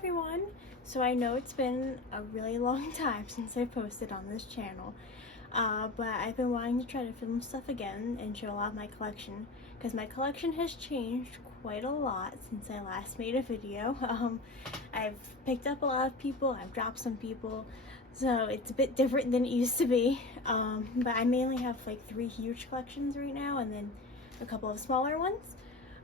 everyone! So I know it's been a really long time since I posted on this channel, but I've been wanting to try to film stuff again and show a lot of my collection, because my collection has changed quite a lot since I last made a video. I've picked up a lot of people, I've dropped some people, so it's a bit different than it used to be, but I mainly have like 3 huge collections right now and then a couple of smaller ones.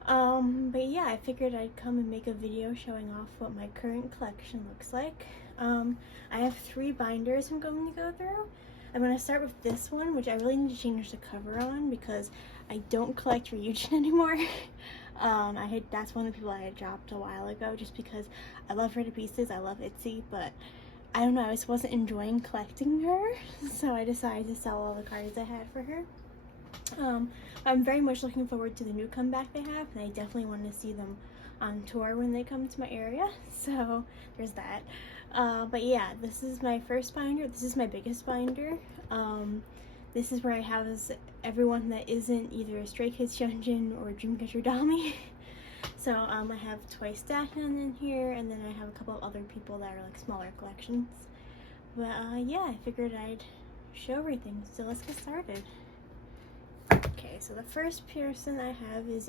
But yeah, I figured I'd come and make a video showing off what my current collection looks like. I have 3 binders I'm going to go through. I'm going to start with this one, which I really need to change the cover on because I don't collect Ryujin anymore. That's one of the people I had dropped a while ago just because I love her to pieces, I love Itzy, but I don't know, I just wasn't enjoying collecting her, so I decided to sell all the cards I had for her. I'm very much looking forward to the new comeback they have, and I definitely want to see them on tour when they come to my area, so there's that. But yeah, this is my first binder. This is my biggest binder. This is where I house everyone that isn't either Stray Kids Hyunjin or Dreamcatcher Dami. So I have twice Dahyun in here, and then I have a couple of other people that are like smaller collections. But yeah, I figured I'd show everything, so let's get started. Okay, so the first person I have is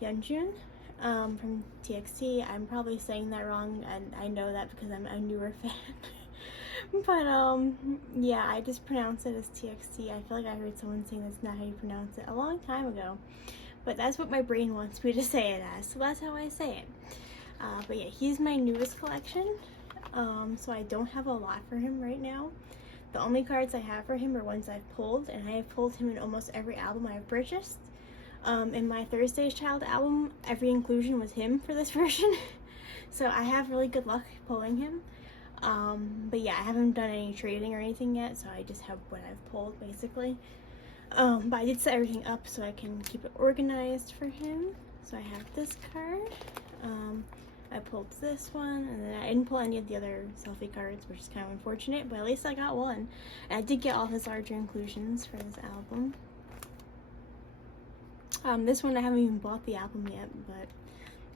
Yeonjun from TXT. I'm probably saying that wrong, and I know that because I'm a newer fan. But yeah, I just pronounce it as TXT. I feel like I heard someone saying that's not how you pronounce it a long time ago, but that's what my brain wants me to say it as, so that's how I say it. But yeah, he's my newest collection, so I don't have a lot for him right now. The only cards I have for him are ones I've pulled, and I have pulled him in almost every album I've purchased. In my Thursday's Child album, every inclusion was him for this version. So I have really good luck pulling him. But yeah, I haven't done any trading or anything yet, so I just have what I've pulled basically. But I did set everything up so I can keep it organized for him. So I have this card. I pulled this one, and then I didn't pull any of the other selfie cards, which is kind of unfortunate, but at least I got one. And I did get all his larger inclusions for this album. This one I haven't even bought the album yet, but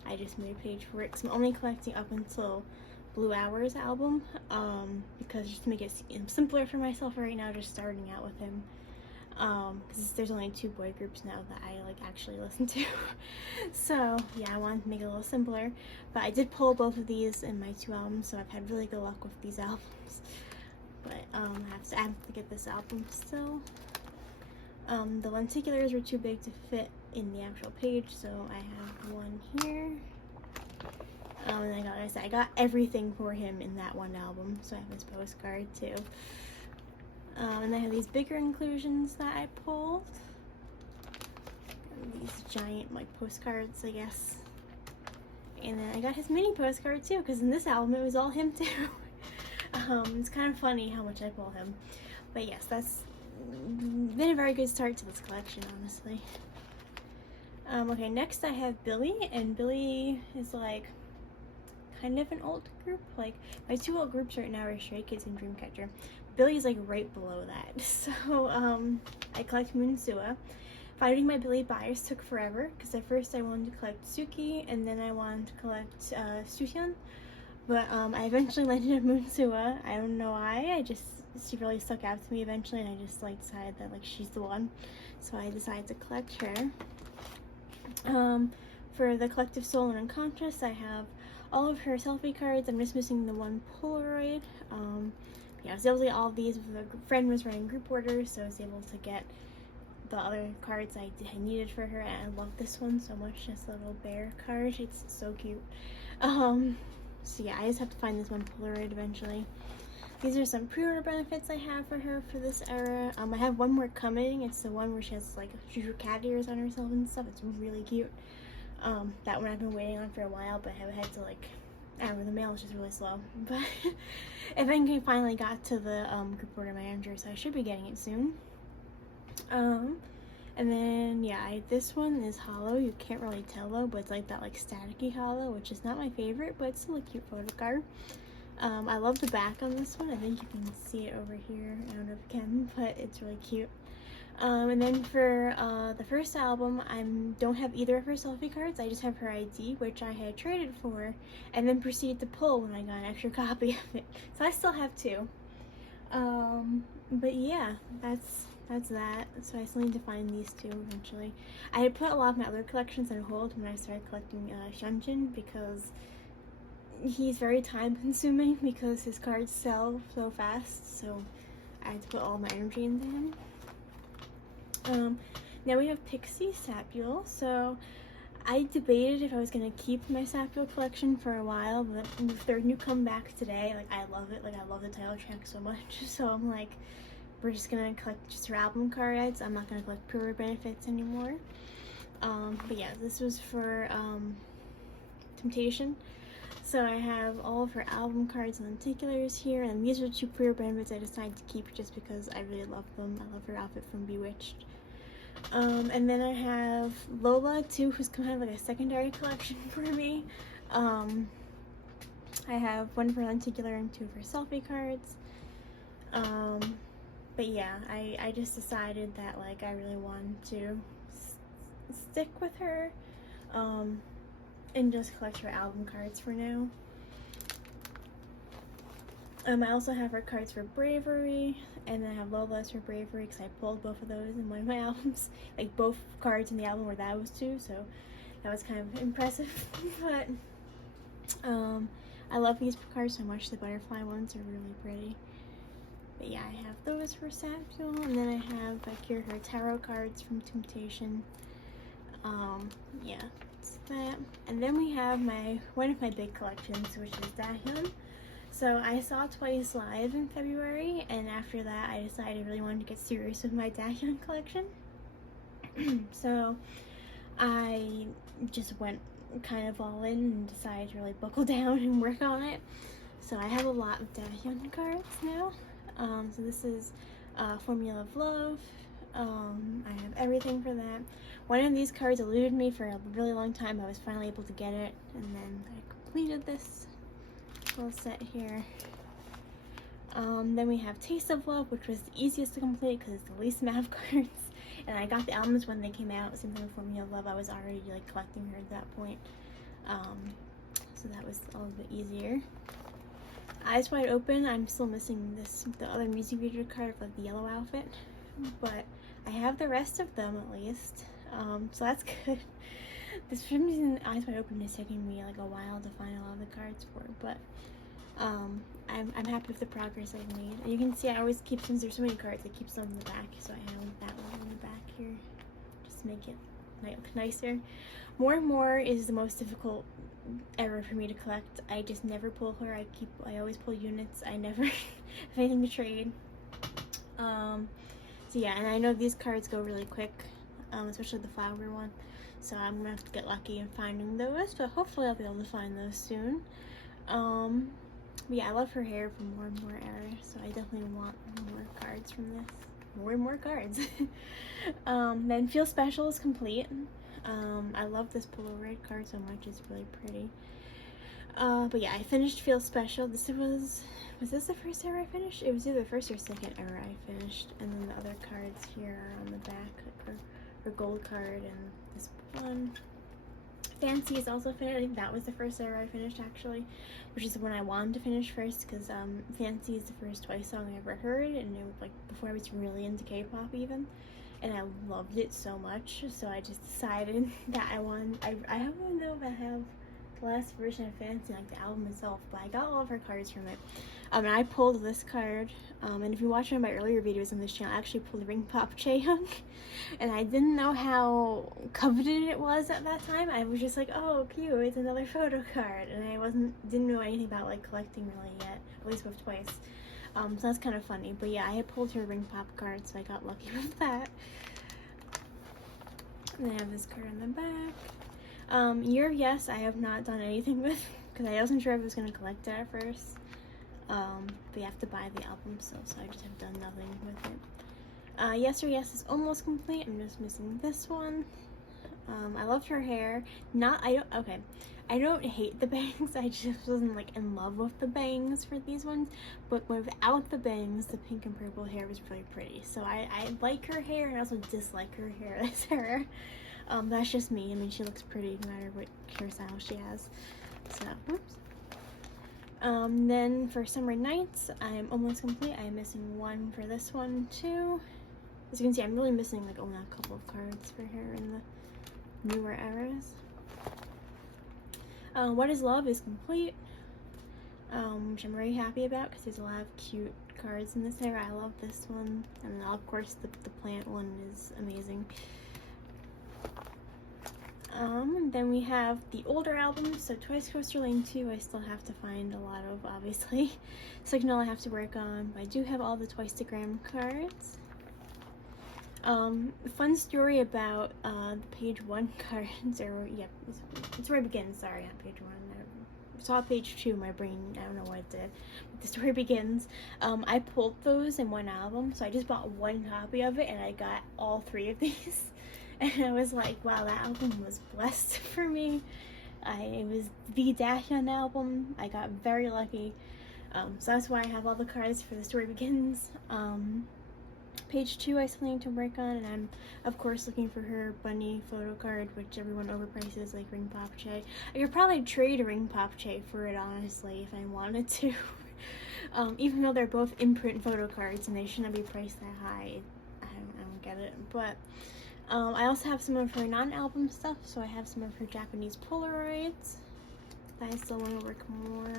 I just made a page for it because I'm only collecting up until Blue Hour's album, because just to make it simpler for myself right now, just starting out with him. Because there's only 2 boy groups now that I like actually listen to. So yeah, I wanted to make it a little simpler, but I did pull both of these in my 2 albums, so I've had really good luck with these albums. But I have to get this album still. The lenticulars were too big to fit in the actual page, so I have one here. And like I said, I got everything for him in that one album, so I have his postcard too. And I have these bigger inclusions that I pulled. And these giant like postcards, I guess. And then I got his mini postcard too, because in this album it was all him too. It's kind of funny how much I pull him. But yes, that's been a very good start to this collection, honestly. Okay, next I have Billlie, and Billlie is like kind of an old group. Like my 2 old groups right now are Stray Kids and Dreamcatcher. Billie's like right below that. So I collect Moon Sua. Finding my Billlie buyers took forever because at first I wanted to collect Suki and then I wanted to collect Suhyun, but I eventually landed on Moon Sua. I don't know why. She really stuck out to me eventually, and I just like decided that like she's the one, so I decided to collect her. For the Collective Soul and Unconscious, I have all of her selfie cards. I'm just missing the one Polaroid. Yeah, I was able to get all of these. A friend was running group orders, so I was able to get the other cards I needed for her, and I love this one so much, this little bear card. It's so cute. So yeah, I just have to find this one Polaroid eventually. These are some pre-order benefits I have for her for this era. I have one more coming. It's the one where she has like cat ears on herself and stuff. It's really cute. That one I've been waiting on for a while, but I had to like, I don't know, the mail is just really slow. But I finally got to the group order manager, so I should be getting it soon. And then yeah, this one is hollow. You can't really tell though, but it's like that like staticky hollow, which is not my favorite, but it's still a cute photo card. I love the back on this one. I think you can see it over here. I don't know if you can, but it's really cute. And then for the first album, I don't have either of her selfie cards. I just have her ID, which I had traded for, and then proceeded to pull when I got an extra copy of it. So I still have two. But yeah, that's that. So I still need to find these two eventually. I had put a lot of my other collections on hold when I started collecting Hyunjin, because he's very time consuming because his cards sell so fast. So I had to put all my energy into him. Now we have Pixy Satbyeol. So I debated if I was gonna keep my Satbyeol collection for a while, but with their new comeback today, like, I love it. Like, I love the title track so much. So I'm like, we're just gonna collect just her album cards. I'm not gonna collect pre benefits anymore. But yeah, this was for Temptation. So I have all of her album cards and lenticulars here, and these are two pre benefits I decided to keep just because I really love them. I love her outfit from Bewitched. And then I have Lola too, who's kind of like a secondary collection for me. I have one for lenticular and two for selfie cards. But yeah, I just decided that, like, I really wanted to stick with her, and just collect her album cards for now. I also have her cards for Bravery, and then I have Lola's for Bravery because I pulled both of those in one of my albums. Like, both cards in the album were those two, so that was kind of impressive. But I love these cards so much. The butterfly ones are really pretty. But yeah, I have those for Satbyeol, and then I have back here her tarot cards from Temptation. Yeah, it's that. And then we have one of my big collections, which is Dahyun. So I saw Twice live in February, and after that I decided I really wanted to get serious with my Dahyun collection. So I just went kind of all in and decided to really buckle down and work on it. So I have a lot of Dahyun cards now. So this is Formula of Love. I have everything for that. One of these cards eluded me for a really long time. I was finally able to get it, and then I completed this whole set here. Then we have Taste of Love, which was the easiest to complete because it's the least amount of cards. And I got the albums when they came out. Same thing with Formula of Love. I was already like collecting her at that point. So that was a little bit easier. Eyes Wide Open, I'm still missing the other music video card of like the yellow outfit, but I have the rest of them at least, so that's good. This for some reason Eyes Wide Open is taking me like a while to find a lot of the cards for, but I'm happy with the progress I've made. And you can see I always keep, since there's so many cards, I keep some in the back, so I have that one in the back here, just to make it look nicer. More and More is the most difficult ever for me to collect. I just never pull her. I always pull units. I never have anything to trade. So yeah, and I know these cards go really quick, especially the flower one. So I'm gonna have to get lucky in finding those, but hopefully I'll be able to find those soon. But yeah, I love her hair from More and More era, so I definitely want more cards from this. More and more cards. Then Feel Special is complete. I love this Polaroid card so much, it's really pretty. But yeah, I finished Feel Special. Was this the first era I finished? It was either the first or second era I finished, and then the other cards here are on the back, like her gold card, and this one. Fancy is also finished. I think that was the first era I finished actually, which is the one I wanted to finish first, because Fancy is the first Twice song I ever heard, and it was like before I was really into K-pop even. And I loved it so much, so I just decided that I don't even know if I have the last version of Fancy, like the album itself, but I got all of her cards from it. And I pulled this card, and if you watch one of my earlier videos on this channel, I actually pulled Ring Pop Chaeyoung, and I didn't know how coveted it was at that time. I was just like, oh, cute, it's another photo card, and I didn't know anything about like collecting really yet, at least with Twice. So that's kind of funny, but yeah, I had pulled her Ring Pop card, so I got lucky with that. And I have this card on the back. Year of Yes, I have not done anything with, because I wasn't sure if I was going to collect it at first. But you have to buy the album still, so I just have done nothing with it. Yes or Yes is almost complete. I'm just missing this one. I loved her hair. I don't hate the bangs, I just wasn't like in love with the bangs for these ones, but without the bangs, the pink and purple hair was really pretty. So I like her hair, and I also dislike her hair as her. That's just me. I mean, she looks pretty no matter what hairstyle she has. So, whoops. Then for Summer Nights, I'm almost complete. I'm missing one for this one too. As you can see, I'm really missing like only a couple of cards for her in the newer eras. What Is Love is complete, which I'm very happy about because there's a lot of cute cards in this era. I love this one, and of course the plant one is amazing. Then we have the older albums, so Twice Coaster Lane 2 I still have to find a lot of, obviously. Signal I have to work on, but I do have all the Twice-to-gram cards. Fun story about the page 1 cards, or yeah, it's where it begins, sorry, not page 1. I saw page 2, my brain, I don't know what it did, but the story begins. I pulled those in one album, so I just bought one copy of it, and I got all 3 of these. And I was like, wow, that album was blessed for me. It was the Dahyun album. I got very lucky. So that's why I have all the cards for The Story Begins. Page 2 I still need to work on, and I'm, of course, looking for her bunny photo card, which everyone overprices, like Ring Popche. I could probably trade a Ring Popche for it, honestly, if I wanted to. Even though they're both imprint photo cards, and they shouldn't be priced that high. I don't get it, but... I also have some of her non-album stuff, so I have some of her Japanese Polaroids that I still want to work more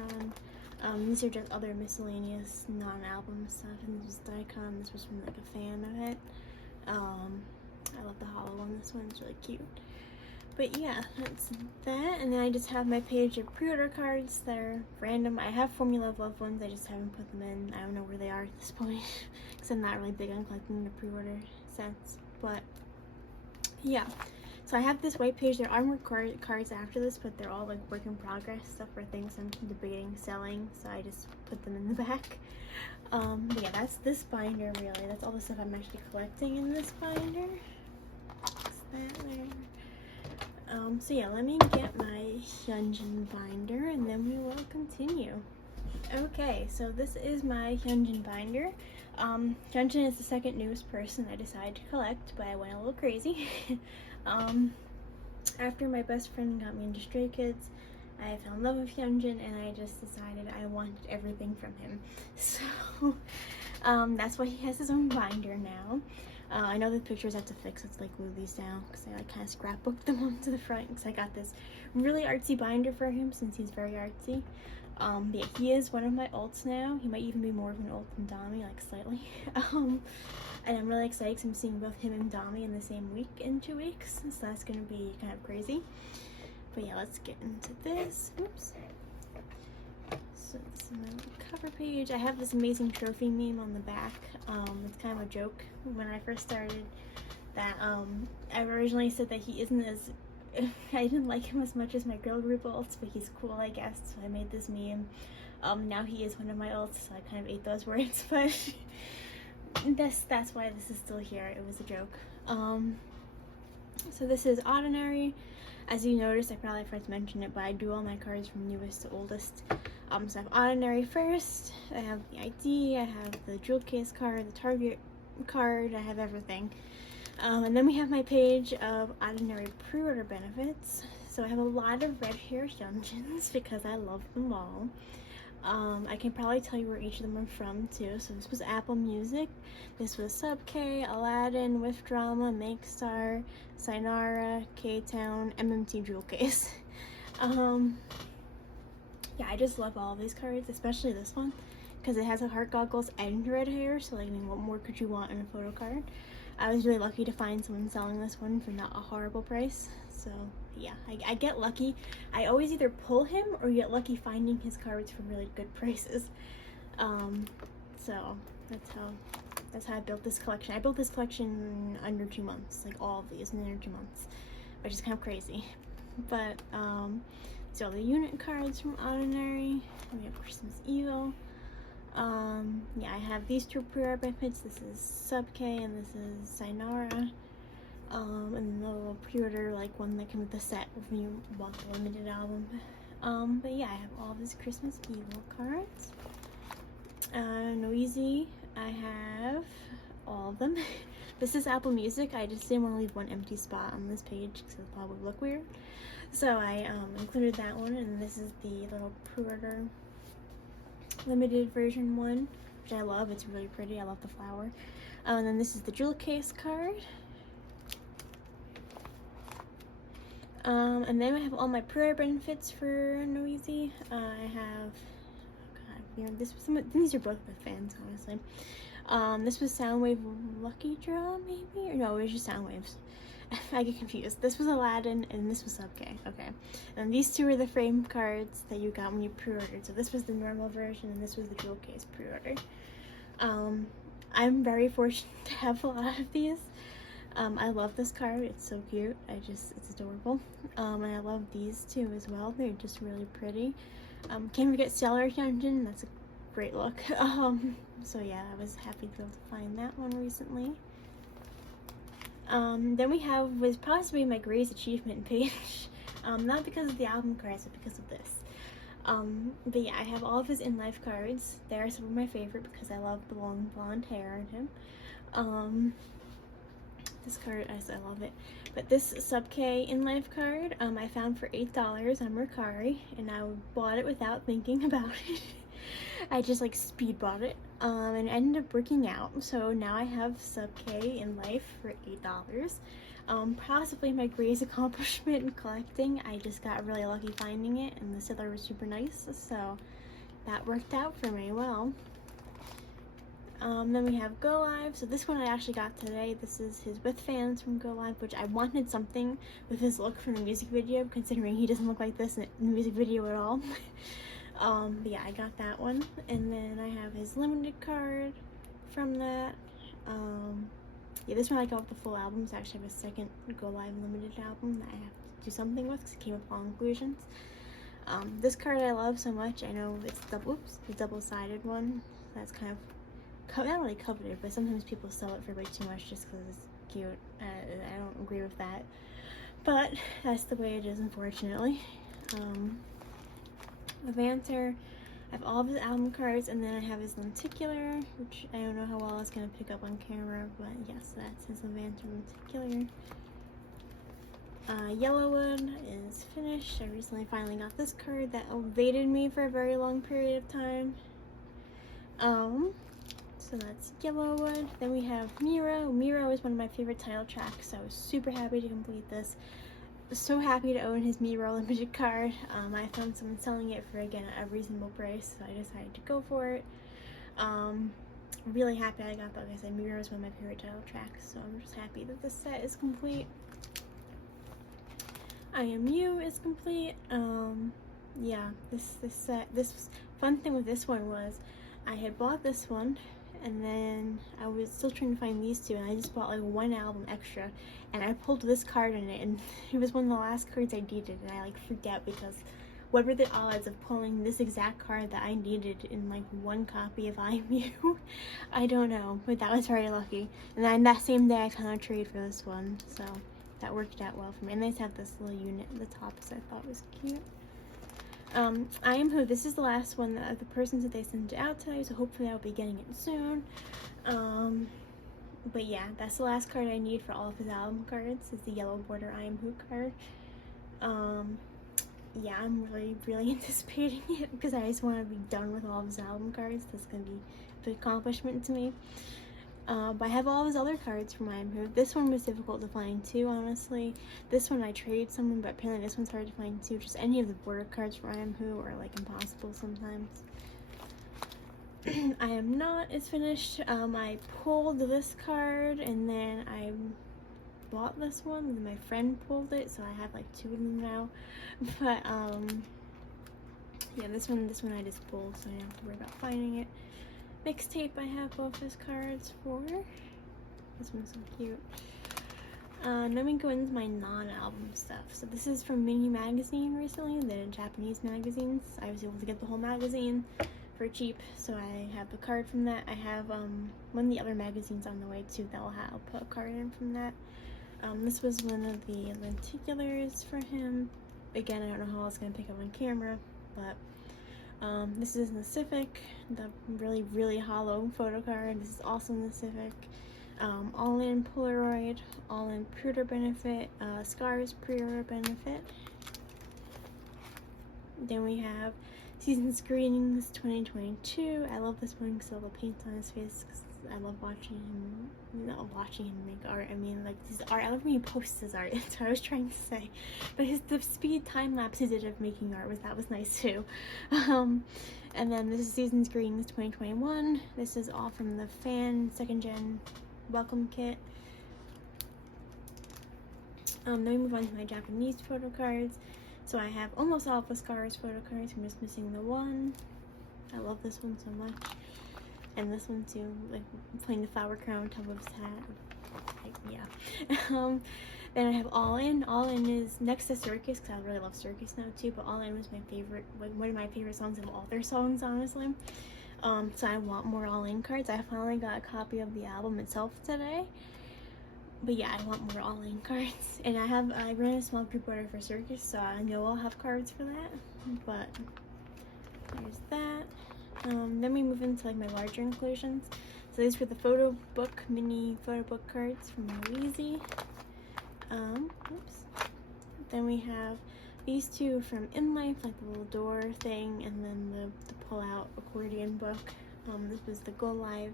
on. These are just other miscellaneous non-album stuff, and this was Daikon. This was from like a fan of it. I love the hollow one. This one's really cute. But yeah, that's that. And then I just have my page of pre-order cards that are random. I have Formula of Love ones, I just haven't put them in. I don't know where they are at this point, because I'm not really big on collecting the pre-order sets. But yeah, so I have this white page. There are more cards after this, but they're all like work in progress stuff for things I'm debating selling, so I just put them in the back. But yeah, that's this binder really. That's all the stuff I'm actually collecting in this binder. That's that there. So yeah, let me get my Hyunjin binder and then we will continue. Okay, so this is my Hyunjin binder. Hyunjin is the second newest person I decided to collect, but I went a little crazy. After my best friend got me into Stray Kids, I fell in love with Hyunjin, and I just decided I wanted everything from him. So, that's why he has his own binder now. I know the pictures I have to fix, let's like glue these down, because I like kind of scrapbooked them onto the front, because I got this really artsy binder for him, since he's very artsy. But yeah, he is one of my ults now. He might even be more of an ult than Dami, like slightly. And I'm really excited because I'm seeing both him and Dami in the same week in 2 weeks, so that's gonna be kind of crazy. But yeah, let's get into this. Oops. So this is my little cover page. I have this amazing trophy meme on the back. It's kind of a joke when I first started that I originally said that he isn't as I didn't like him as much as my girl group ults, but he's cool, I guess, so I made this meme. Now he is one of my ults, so I kind of ate those words, but that's why this is still here. It was a joke. So this is Ordinary. As you noticed, I probably forgot to mention it, but I do all my cards from newest to oldest. So I have Ordinary first, I have the ID, I have the jewel case card, the Target card, I have everything. And then we have my page of Ordinary pre-order benefits. So I have a lot of red hair Hyunjins because I love them all. I can probably tell you where each of them are from too. So this was Apple Music, this was Sub K, Aladdin, With Drama, Make Star, Sainara, K-Town, MMT Jewel Case. Yeah, I just love all of these cards, especially this one, because it has a heart goggles and red hair, so like, I mean, what more could you want in a photo card? I was really lucky to find someone selling this one for not a horrible price. So yeah, I get lucky. I always either pull him or get lucky finding his cards for really good prices. So that's how I built this collection. I built this collection in under 2 months, like all of these in under 2 months, which is kind of crazy. But so the unit cards from Ordinary. We have Christmas Evil. Yeah, I have these two pre-order benefits. This is Sub K and this is Sainara. And then the little pre-order like one that came with the set when you bought the limited album. But yeah, I have all of his Christmas Evil cards. Noisy, I have all of them. This is Apple Music. I just didn't want to leave one empty spot on this page because it probably would look weird. So I included that one, and this is the little pre-order limited version one, which I love. It's really pretty. I love the flower. And then this is the jewel case card. And then I have all my pre-order benefits for Noisy. I have, oh god, these are both with fans, honestly. This was Soundwave Lucky Draw, maybe? Or no, it was just Soundwaves. I get confused. This was Aladdin, and this was Sub-K. Okay. And these two are the frame cards that you got when you pre-ordered. So this was the normal version, and this was the jewel case pre-order. I'm very fortunate to have a lot of these. I love this card. It's so cute. It's adorable. And I love these two as well. They're just really pretty. Can't forget Kids Hyunjin. That's a great look. So yeah, I was happy to be able to find that one recently. Then we have was possibly my greatest achievement page. Not because of the album cards, but because of this. But yeah, I have all of his in-life cards. They're some of my favorite because I love the long blonde hair on him. This card, I love it. But this Sub-K in-life card, I found for $8 on Mercari, and I bought it without thinking about it. I just like speed bought it, and it ended up working out. So now I have Sub-K in life for $8. Possibly my greatest accomplishment in collecting. I just got really lucky finding it, and the seller was super nice, so that worked out for me well. Then we have Go Live. So this one I actually got today. This is his With Fans from Go Live, which I wanted something with his look from the music video, considering he doesn't look like this in the music video at all. But yeah, I got that one. And then I have his limited card from that. Yeah, this one I got with the full album. So I actually have a second Go Live limited album that I have to do something with because it came with all inclusions. This card I love so much. I know it's the double-sided one. That's kind of not really coveted, but sometimes people sell it for way too much just because it's cute. I don't agree with that, but that's the way it is, unfortunately. Levanter, I have all of his album cards, and then I have his lenticular, which I don't know how well it's going to pick up on camera, but yes, that's his Levanter lenticular. Yellowwood is finished. I recently finally got this card that evaded me for a very long period of time. So that's Yellowwood. Then we have Miro. Miro is one of my favorite title tracks, so I was super happy to complete this. So happy to own his Miro limited card. I found someone selling it for, again, a reasonable price, so I decided to go for it. Really happy I got that. Like I said, Miro is one of my favorite title tracks, so I'm just happy that this set is complete. I Am You is complete. Yeah, this fun thing with this one was I had bought this one, and then I was still trying to find these two, and I just bought like one album extra, and I pulled this card in it, and it was one of the last cards I needed, and I like freaked out because what were the odds of pulling this exact card that I needed in like one copy of IMU? I don't know, but that was very lucky. And then that same day I kind of traded for this one, so that worked out well for me. And they just have this little unit at the top, so I thought was cute. I Am Who, this is the last one that the person said they sent it out today, so hopefully I'll be getting it soon. But yeah, that's the last card I need for all of his album cards, is the yellow border I Am Who card. Yeah, I'm really anticipating it because I just want to be done with all of his album cards. That's going to be a big accomplishment to me. But I have all of his other cards from I Am Who. This one was difficult to find too, honestly. This one I traded someone, but apparently this one's hard to find too. Just any of the border cards for I Am Who are like impossible sometimes. I Am Not is finished. I pulled this card, and then I bought this one, and my friend pulled it, so I have like two of them now. But yeah, this one I just pulled, so I don't have to worry about finding it. Mixtape, I have both his cards for. This one's so cute. Let me go into my non-album stuff. So this is from Mini Magazine recently, the Japanese magazines. I was able to get the whole magazine for cheap, so I have the card from that. I have one of the other magazines on the way too that I'll put a card in from that. This was one of the lenticulars for him. Again, I don't know how else going to pick up on camera, but this is in the Civic, the really, really hollow photo card. This is also in the Civic. All-in Polaroid, all-in pre-order benefit, Scars pre-order benefit. Then we have Season Screenings 2022. I love this one because of the paint on his face. Cause I love watching him, make art. I mean, like, his art. I love when he posts his art. That's what I was trying to say. But the speed time lapse he did of making art was nice too. And then this is Season Screenings 2021. This is all from the fan 2nd gen welcome kit. Then we move on to my Japanese photo cards. So I have almost all of the Scars photo cards. I'm just missing the one. I love this one so much. And this one too, like playing the flower crown on top of his hat. Like, yeah. Then I have All In. All In is next to Circus, because I really love Circus now too, but All In was my favorite, like one of my favorite songs of all their songs, honestly. So I want more All In cards. I finally got a copy of the album itself today. But yeah, I want more all-in cards. And I ran a small pre-order for Circus, so I know I'll have cards for that. But there's that. Then we move into like my larger inclusions. So these were the mini photo book cards from Weezy. Then we have these two from In Life, like the little door thing, and then the pull-out accordion book. This was the Go Live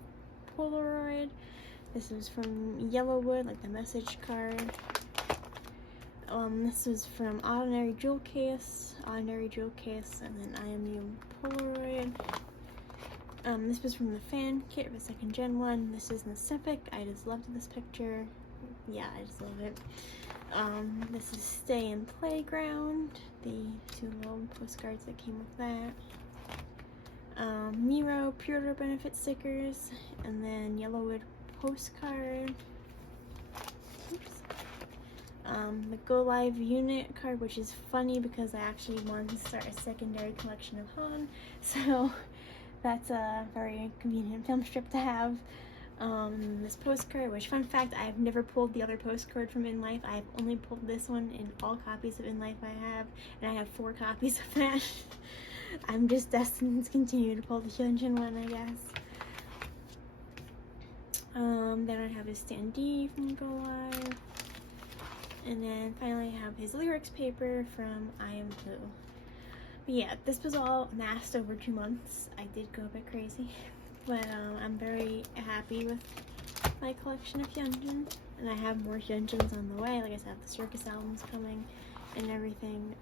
Polaroid. This was from Yellowwood, like the message card. This was from Ordinary Jewel Case, and then I Am You Polaroid. This was from the fan kit, the 2nd gen one. This is in the Civic. I just loved this picture. Yeah, I just love it. This is Stay in Playground, the 2 little postcards that came with that. Miro pre-order benefit stickers, and then Yellowwood postcard. The Go Live unit card, which is funny because I actually wanted to start a secondary collection of Han, so that's a very convenient film strip to have. This postcard, which, fun fact, I have never pulled the other postcard from In Life. I have only pulled this one in all copies of In Life I have, and I have 4 copies of that. I'm just destined to continue to pull the Hyunjin one, I guess. Then I have his standee from Go Live. And then finally I have his lyrics paper from I Am Who. But yeah, this was all amassed over 2 months. I did go a bit crazy. But I'm very happy with my collection of Hyunjin. And I have more Hyunjins on the way. Like I said, the Circus album's coming and everything.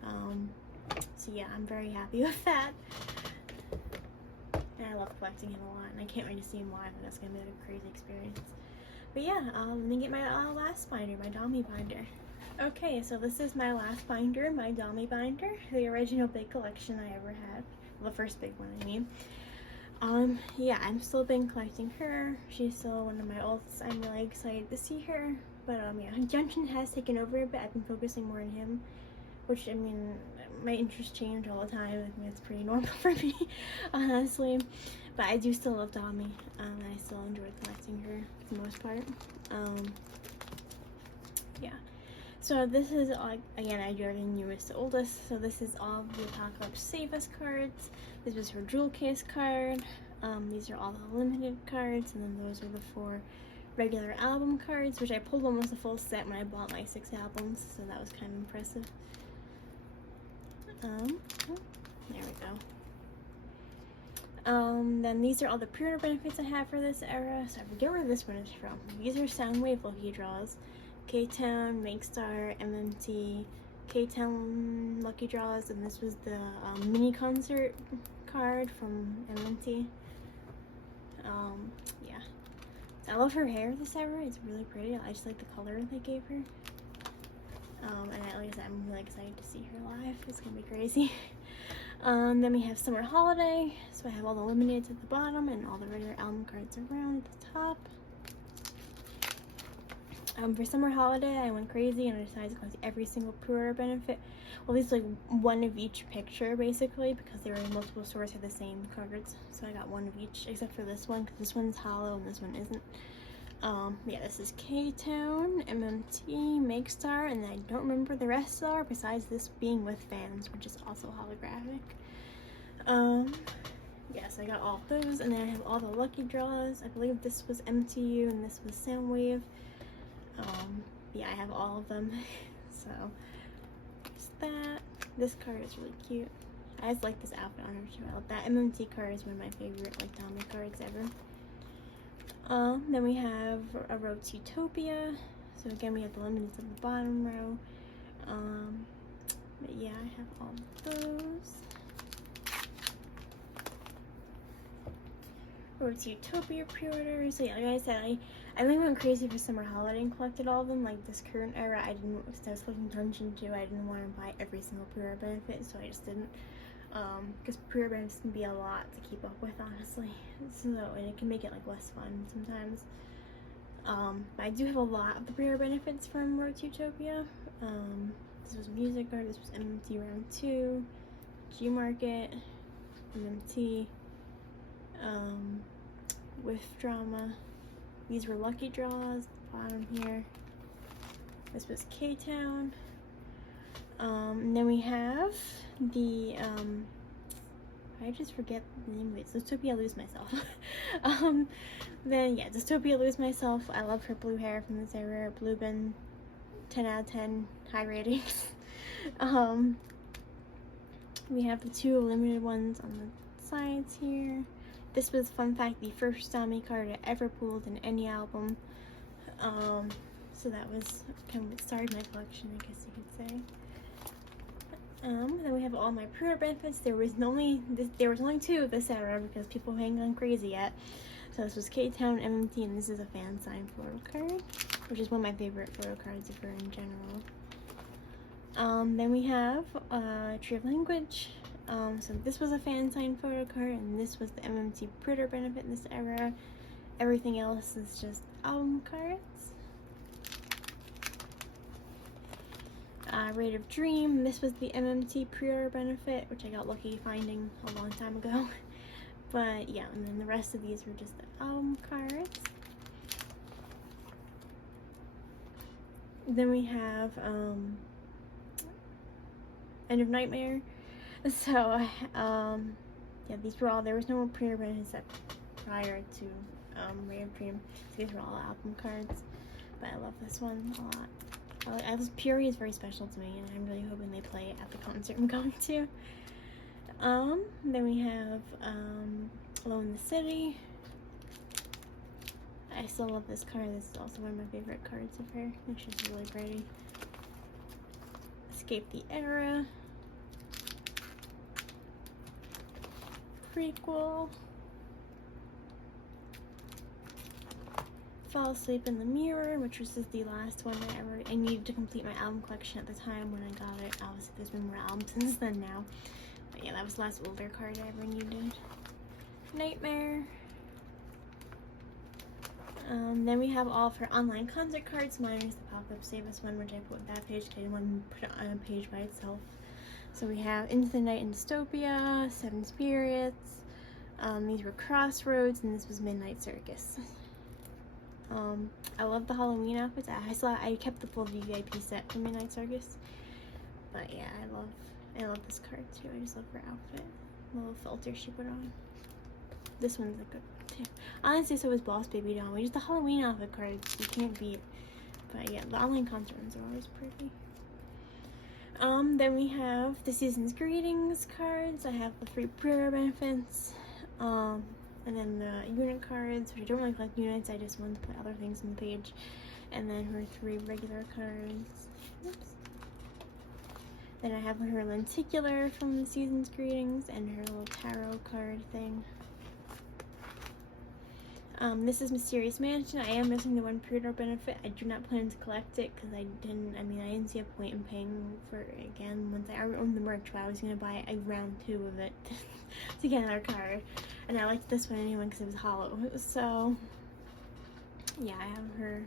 So yeah, I'm very happy with that. And I love collecting him a lot, and I can't wait to see him live, and that's gonna be like a crazy experience. But yeah, let me get my last binder, my Dami binder. Okay, so this is my last binder, my Dami binder, the original big collection I ever had. Well, the first big one, I mean. Yeah, I'm still been collecting her. She's still one of my oldest. I'm really excited to see her. But yeah, Hyunjin has taken over, but I've been focusing more on him. Which, I mean, my interests change all the time. I mean, it's pretty normal for me, honestly. But I do still love Dami. I still enjoy collecting her for the most part. Yeah. So this is, again, I do everything newest to oldest. So this is all the Apocalypse Save Us cards. This was her jewel case card. These are all the limited cards. And then those are the 4 regular album cards, which I pulled almost a full set when I bought my 6 albums. So that was kind of impressive. There we go. Then these are all the pre-order benefits I have for this era. So I forget where this one is from. These are Soundwave Lucky Draws, K-Town, Makestar, MMT, K-Town Lucky Draws, and this was the mini concert card from MMT. Yeah. So I love her hair this era. It's really pretty. I just like the color they gave her. And like I said, I'm really excited to see her live. It's gonna be crazy. Then we have Summer Holiday. So I have all the limiteds at the bottom and all the regular album cards around at the top. For Summer Holiday, I went crazy and I decided to collect every single pre-order benefit. Well, at least like one of each picture, basically, because they were in multiple stores had the same cards. So I got one of each, except for this one, because this one's hollow and this one isn't. Yeah, this is K-Tone, MMT, Makestar, and I don't remember the rest are besides this being with fans, which is also holographic. Yes, I got all those, and then I have all the lucky draws. I believe this was MTU and this was Soundwave. Yeah, I have all of them. So, there's that. This card is really cute. I just like this outfit on her too. That MMT card is one of my favorite like Dami cards ever. Then we have a Rotutopia. So again, we have the limiteds at the bottom row. But yeah, I have all of those. Rotutopia pre-orders. So yeah, like I said, I really went crazy for summer holiday and collected all of them. Like this current era, I was collecting Hyunjin too. I didn't want to buy every single pre-order benefit, so I just didn't. Because pre-order benefits can be a lot to keep up with, honestly. So, and it can make it like less fun sometimes. But I do have a lot of the pre-order benefits from Rotutopia. This was Music Art, this was MMT Round 2, G Market, MMT, with Drama. These were lucky draws, bottom here. This was K-Town. And then we have the, I just forget the name of it. Dystopia Lose Myself. Then, yeah, Dystopia Lose Myself. I love her blue hair from this era. Blue bin, 10 out of 10, high ratings. We have the two limited ones on the sides here. This was, fun fact, the first Dami card I ever pulled in any album. So that was kind of what started my collection, I guess you could say. Then we have all my pre-order benefits. There was only two of this era because people hang on crazy yet. So this was K-Town, MMT, and this is a fan signed photo card, which is one of my favorite photo cards ever in general. Then we have Tree of Language. So this was a fan signed photo card, and this was the MMT pre-order benefit in this era. Everything else is just album cards. Rate of Dream. This was the MMT pre-order benefit, which I got lucky finding a long time ago. But yeah, and then the rest of these were just the album cards. Then we have End of Nightmare. So yeah, these were all, there was no more pre-order benefits prior to Rate of Dream. So these were all album cards. But I love this one a lot. Puri is very special to me, and I'm really hoping they play it at the concert I'm going to. Then we have Alone in the City. I still love this card. This is also one of my favorite cards of her. It's just really pretty. Escape the Era. Prequel. Fall Asleep in the Mirror, which was the last one I needed to complete my album collection at the time when I got it. Obviously, there's been more albums since then now. But yeah, that was the last older card I ever needed. Nightmare. Then we have all of her online concert cards. Mine is the Pop-Up Save Us one, which I put that page because I didn't want to put it on a page by itself. So we have Into the Night and Dystopia, Seven Spirits. These were Crossroads, and this was Midnight Circus. I love the Halloween outfits. I kept the full VIP set from Midnight Circus. But yeah, I love this card too. I just love her outfit. The little filter she put on. This one's a good one too. Honestly, so is Boss Baby Doll. Just the Halloween outfit cards you can't beat. But yeah, the online concert ones are always pretty. Then we have the Season's Greetings cards. I have the free pre-order benefits. And then the unit cards, which I don't really collect units, I just wanted to put other things on the page. And then her 3 regular cards. Oops. Then I have her lenticular from the Season's Greetings and her little tarot card thing. This is Mysterious Mansion. I am missing the one pre-order benefit. I do not plan to collect it because I didn't see a point in paying for it again once I already owned the merch, but I was going to buy a round 2 of it to get another card. And I liked this one anyway because it was hollow. So, yeah, I have her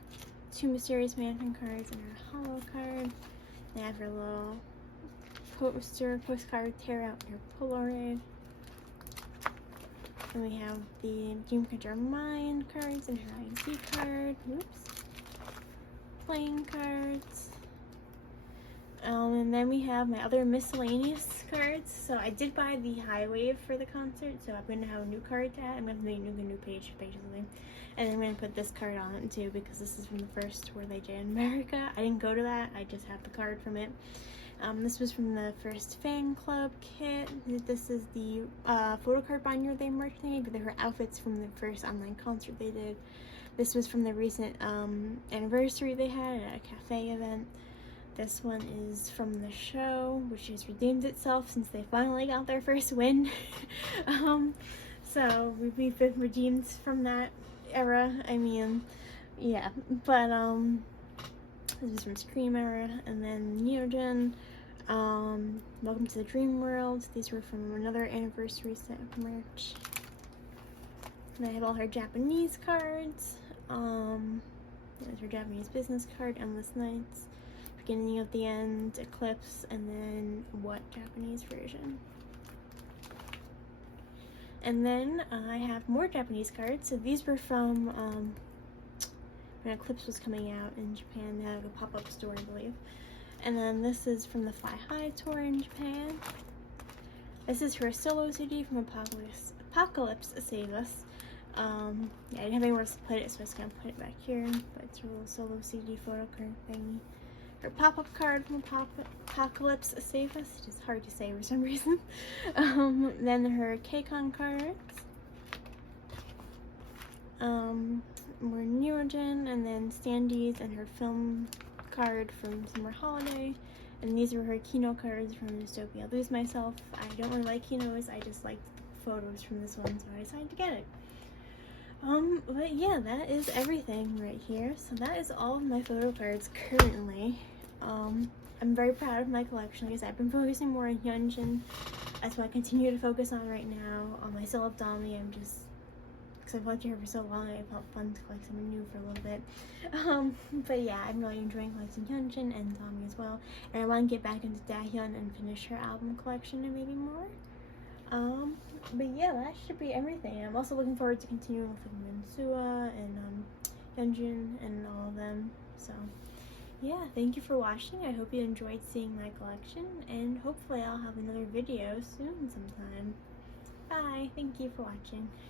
2 Mysterious Mansion cards and her hollow card. I have her little postcard tear out and her Polaroid. Then we have the Dreamcatcher Mind cards and her ID card. Oops. Playing cards. And then we have my other miscellaneous cards. So I did buy the High Wave for the concert, so I'm going to have a new card to add. I'm going to make a new page, basically. And I'm going to put this card on it, too, because this is from the first tour they did in America. I didn't go to that. I just have the card from it. This was from the first fan club kit. This is the photocard binder they merged. They made, but her outfits from the first online concert they did. This was from the recent anniversary they had at a cafe event. This one is from the show, which has redeemed itself since they finally got their first win. So we've been redeemed from that era. I mean, yeah. But this is from Scream era, and then Yeonjun. Welcome to the Dream World. These were from another anniversary set of merch. And I have all her Japanese cards. There's her Japanese business card, Endless Nights, Beginning of the End, Eclipse, and then What Japanese version. And then I have more Japanese cards. So these were from when Eclipse was coming out in Japan. They had like a pop-up store, I believe. And then this is from the Fly High tour in Japan. This is her solo CD from Apocalypse Save Us. Yeah, I didn't have anywhere else to put it, so I just gonna put it back here. But it's her little solo CD photo card thingy. Her pop-up card from Apocalypse Save Us. It's just hard to say for some reason. Then her K-Con cards. More Neogen, and then Standees and her film card from Summer Holiday. And these were her Kino cards from Dystopia. Lose Myself. I don't really like Kinos, I just liked the photos from this one, so I decided to get it. But yeah, that is everything right here. So that is all of my photo cards currently. I'm very proud of my collection. Like I said, I've been focusing more on Hyunjin. That's what I continue to focus on right now. I still love Dami. I'm just, because I've collected her for so long, it felt fun to collect someone new for a little bit. But yeah, I'm really enjoying collecting Hyunjin and Dami as well. And I want to get back into Dahyun and finish her album collection and maybe more. But yeah, that should be everything. I'm also looking forward to continuing with Billlie Moon Sua and Yeonjun and all of them. So yeah, thank you for watching. I hope you enjoyed seeing my collection, and hopefully I'll have another video soon sometime. Bye. Thank you for watching.